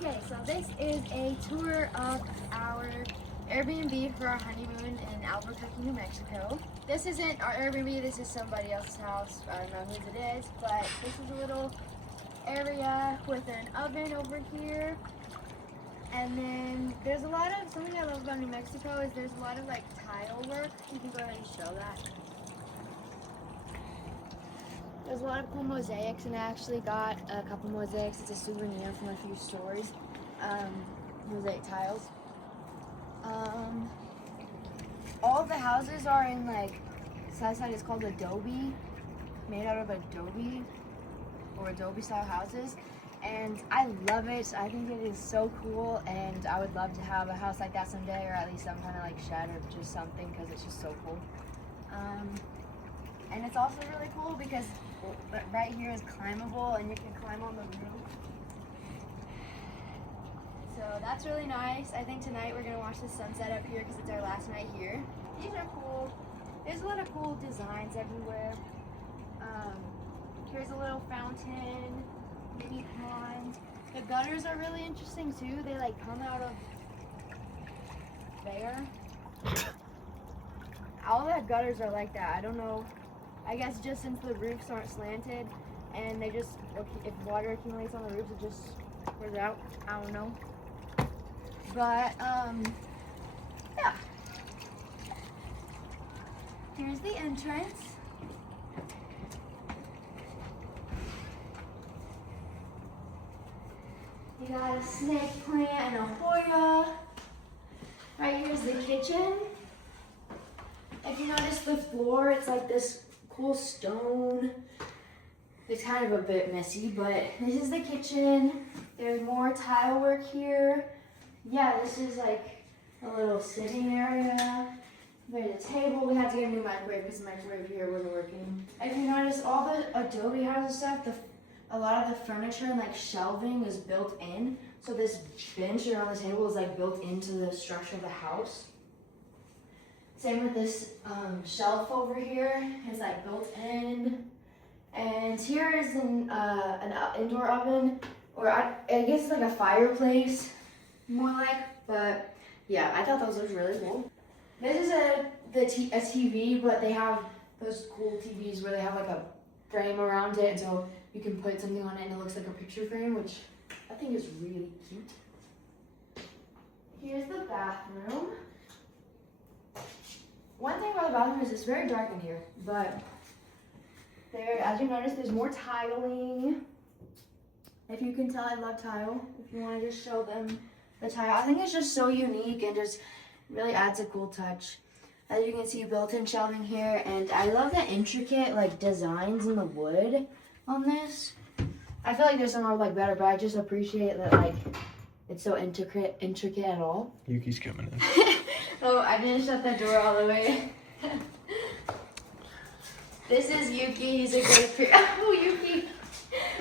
Okay, so this is a tour of our Airbnb for our honeymoon in Albuquerque, New Mexico. This isn't our Airbnb, this is somebody else's house. I don't know whose it is, but this is a little area with an oven over here. And then there's a lot of, something I love about New Mexico is there's a lot of like tile work. You can go ahead and show that. There's a lot of cool mosaics, and I actually got a couple mosaics. It's a souvenir from a few stores. Mosaic tiles. All of the houses are in like, south side is called adobe, made out of adobe, or adobe style houses. And I love it. I think it is so cool, and I would love to have a house like that someday, or at least some kind of like shed or just something, because it's just so cool. And it's also really cool because right here is climbable, and you can climb on the roof. So that's really nice. I think tonight we're gonna watch the sunset up here because it's our last night here. These are cool. There's a lot of cool designs everywhere. Here's a little fountain, mini pond. The gutters are really interesting too. They like come out of there. All the gutters are like that. I don't know. I guess just since the roofs aren't slanted and they just, if water accumulates on the roofs, it just pours out. I don't know. But, yeah. Here's the entrance. You got a snake plant and a Hoya. Right here's the kitchen. If you notice the floor, it's like this cool stone. It's kind of a bit messy, but this is the kitchen. There's more tile work here. Yeah, this is like a little sitting area. There's a table. We had to get a new microwave because the microwave here wasn't working. If you notice, all the adobe houses stuff, a lot of the furniture and like shelving is built in. So this bench around the table is like built into the structure of the house. Same with this shelf over here. It's like built in. And here is an indoor oven, or I guess it's like a fireplace, more like. But yeah, I thought those was really cool. This is a TV, but they have those cool TVs where they have like a frame around it, and so you can put something on it and it looks like a picture frame, which I think is really cute. Here's the bathroom. One thing about the bathroom is it's very dark in here, but there, as you notice, there's more tiling. If you can tell, I love tile. If you want to just show them the tile, I think it's just so unique and just really adds a cool touch. As you can see, built-in shelving here, and I love the intricate like designs in the wood on this. I feel like there's some I would like better, but I just appreciate that like it's so intricate at all. Yuki's coming in. Oh, I didn't shut that door all the way. This is Yuki. He's a great creature. Oh, Yuki.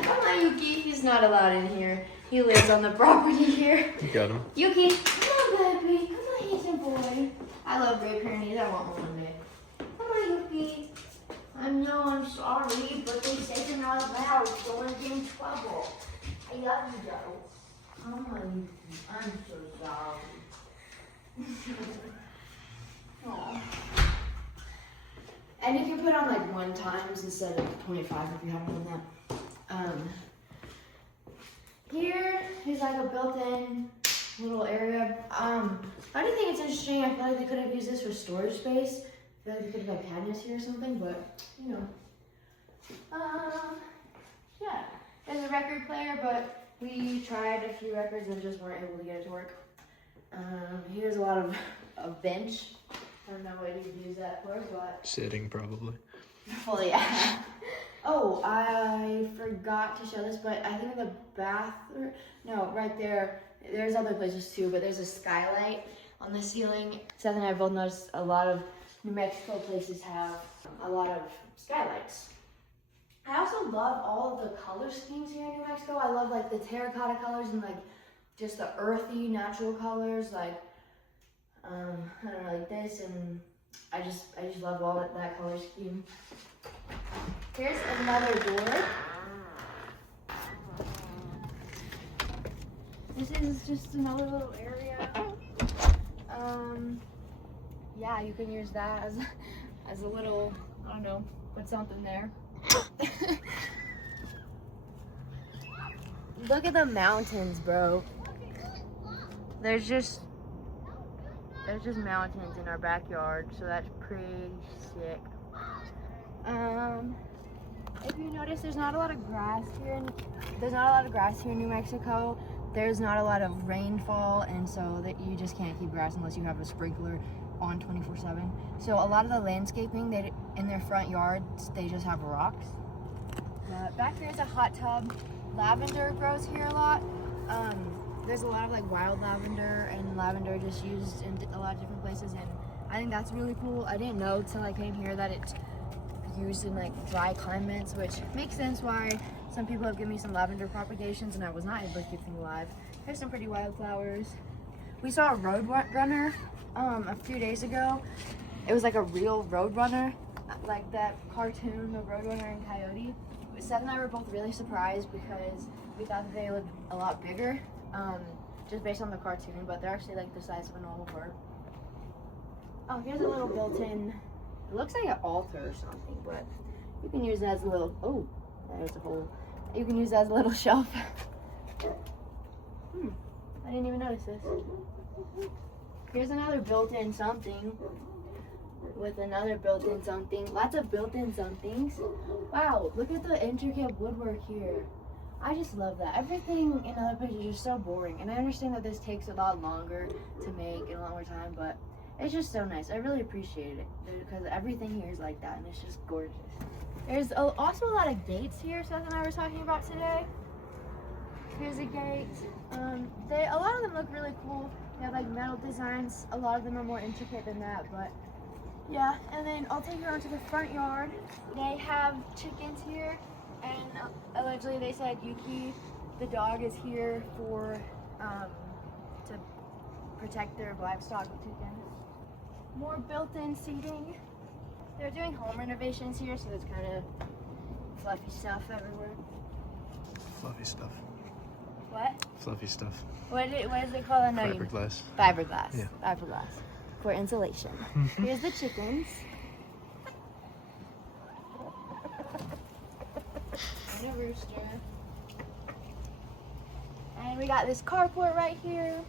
Come on, Yuki. He's not allowed in here. He lives on the property here. You got him. Yuki, come on, baby. Come on, he's a boy. I love Great Pyrenees. I want one day. Come on, Yuki. I know I'm sorry, but they said you're not allowed. You're going to get in trouble. I love you, though. Come on, Yuki. I'm so sorry. Aww. And you can put on like 1 times instead of 25 if you haven't done that. Here is like a built-in little area. I do think it's interesting. I feel like they could have used this for storage space. I feel like they could have had cabinets here or something, but you know. Yeah, there's a record player, but we tried a few records and just weren't able to get it to work. Here's a lot of a bench. I don't know what you could use that for, but Sitting, probably. well, yeah. Oh, I forgot to show this, but I think in the bathroom, no, right there, there's other places too, but there's a skylight on the ceiling. Seth and I both noticed a lot of New Mexico places have a lot of skylights. I also love all of the color schemes here in New Mexico. I love like the terracotta colors and like just the earthy natural colors, like I don't know, like this, and I just love all that color scheme. Here's another door. This is just another little area. Yeah, you can use that as a little, I don't know, put something there. Look at the mountains, bro. There's just mountains in our backyard, so that's pretty sick. If you notice, there's not a lot of grass here. There's not a lot of grass here in New Mexico. There's not a lot of rainfall, and so that you just can't keep grass unless you have a sprinkler on 24/7. So a lot of the landscaping, in their front yards, they just have rocks. Back here is a hot tub. Lavender grows here a lot. There's a lot of like wild lavender and lavender just used in a lot of different places, and I think that's really cool. I didn't know until I came here that it's used in like dry climates, which makes sense why some people have given me some lavender propagations and I was not able to keep them alive. There's some pretty wildflowers. We saw a road runner a few days ago. It was like a real road runner, like that cartoon, the Roadrunner and Coyote. Seth and I were both really surprised because we thought that they looked a lot bigger, just based on the cartoon, but they're actually like the size of a normal bird. Oh, here's a little built-in, it looks like an altar or something, but you can use it as a little, oh, there's a hole. You can use it as a little shelf. I didn't even notice this. Here's another built-in something with another built-in something. Lots of built-in somethings. Wow, look at the intricate woodwork here. I just love that. Everything in other places is just so boring, and I understand that this takes a lot longer to make and a lot more time, but it's just so nice. I really appreciate it because everything here is like that, and it's just gorgeous. There's also a lot of gates here Seth and I were talking about today. Here's a gate. A lot of them look really cool. They have like metal designs. A lot of them are more intricate than that, but yeah. And then I'll take you onto the front yard. They have chickens here, and allegedly they said Yuki, the dog, is here for to protect their livestock chickens. More built-in seating. They're doing home renovations here, so there's kind of fluffy stuff everywhere. Fluffy stuff. What? Fluffy stuff. What is it called? Fiberglass. Fiberglass. Yeah. Fiberglass. For insulation. Here's the chickens. And a rooster. And we got this carport right here.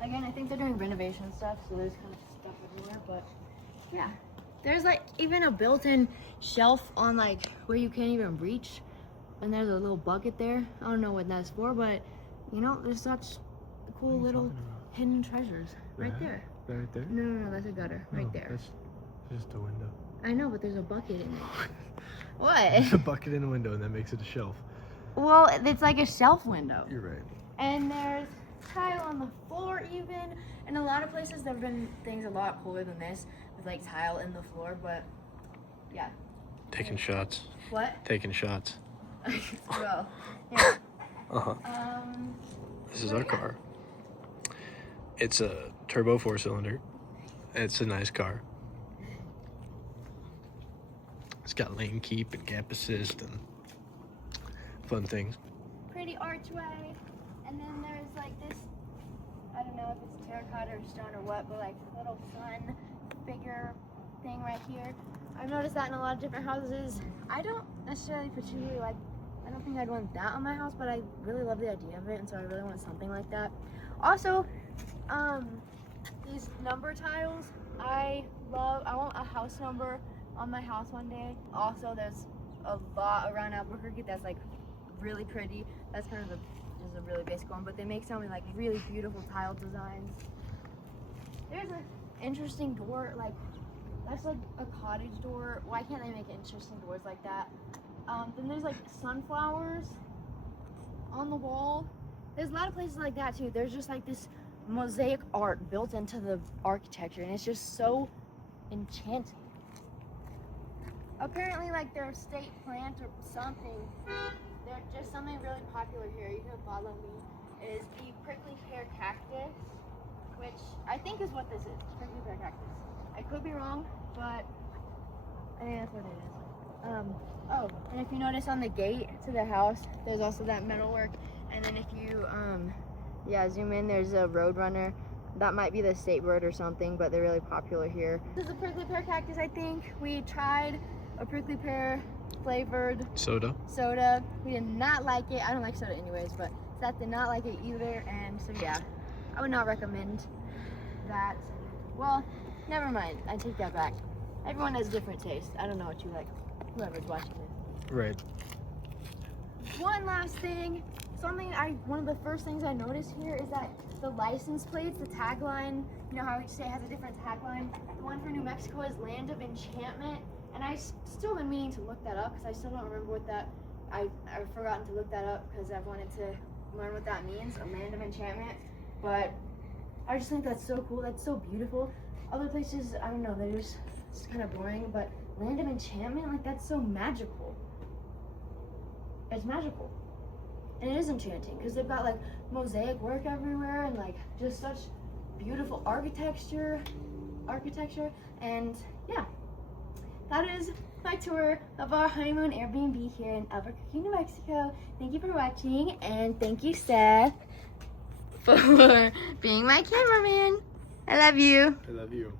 Again, I think they're doing renovation stuff, so there's kind of stuff everywhere, but yeah. There's like even a built-in shelf on like where you can't even reach. And there's a little bucket there. I don't know what that's for, but you know, there's such cool little hidden treasures right there. Right there? No, that's a gutter right there. That's just a window. I know, but there's a bucket in it. What? There's a bucket in a window, and that makes it a shelf. Well, it's like a shelf window. You're right. And there's tile on the floor even. In a lot of places, there have been things a lot cooler than this with like tile in the floor, but yeah. Taking shots. What? Taking shots. Well, yeah. This is our car. It's a turbo 4-cylinder. It's a nice car. It's got lane keep and gap assist and fun things. Pretty archway, and then there's like this, I don't know if it's terracotta or stone or what, but like little sun figure thing right here. I've noticed that in a lot of different houses. I don't necessarily particularly like, I don't think I'd want that on my house, but I really love the idea of it, and so I really want something like that. Also, these number tiles, I want a house number on my house one day. Also, there's a lot around Albuquerque that's like really pretty. That's kind of just a really basic one, but they make some like really beautiful tile designs. There's an interesting door, like that's like a cottage door. Why can't they make interesting doors like that? Then there's like sunflowers on the wall. There's a lot of places like that too. There's just like this mosaic art built into the architecture, and it's just so enchanting. Apparently, like their state plant or something, they're just something really popular here. You can follow me. Is the prickly pear cactus, which I think is what this is. Prickly pear cactus. I could be wrong, but I think that's what it is. Oh, and if you notice on the gate to the house, there's also that metalwork, And then if you, yeah, zoom in, there's a Roadrunner. That might be the state bird or something, but they're really popular here. This is a prickly pear cactus, I think. We tried a prickly pear flavored soda. We did not like it. I don't like soda anyways, but Seth did not like it either. And so yeah, I would not recommend that. Well, never mind. I take that back. Everyone has different taste. I don't know what you like. Whoever's watching it. Right. One last thing. One of the first things I noticed here is that the license plates, the tagline, you know how each state has a different tagline? The one for New Mexico is Land of Enchantment, and I still been meaning to look that up because I still don't remember what that, I've forgotten to look that up because I've wanted to learn what that means, a Land of Enchantment, but I just think that's so cool, that's so beautiful. Other places, I don't know, they're just kind of boring, but Land of Enchantment, like that's so magical. It's magical. And it is enchanting because they've got like mosaic work everywhere and like just such beautiful architecture. And yeah, that is my tour of our honeymoon Airbnb here in Albuquerque, New Mexico. Thank you for watching, and thank you, Seth, for being my cameraman. I love you. I love you.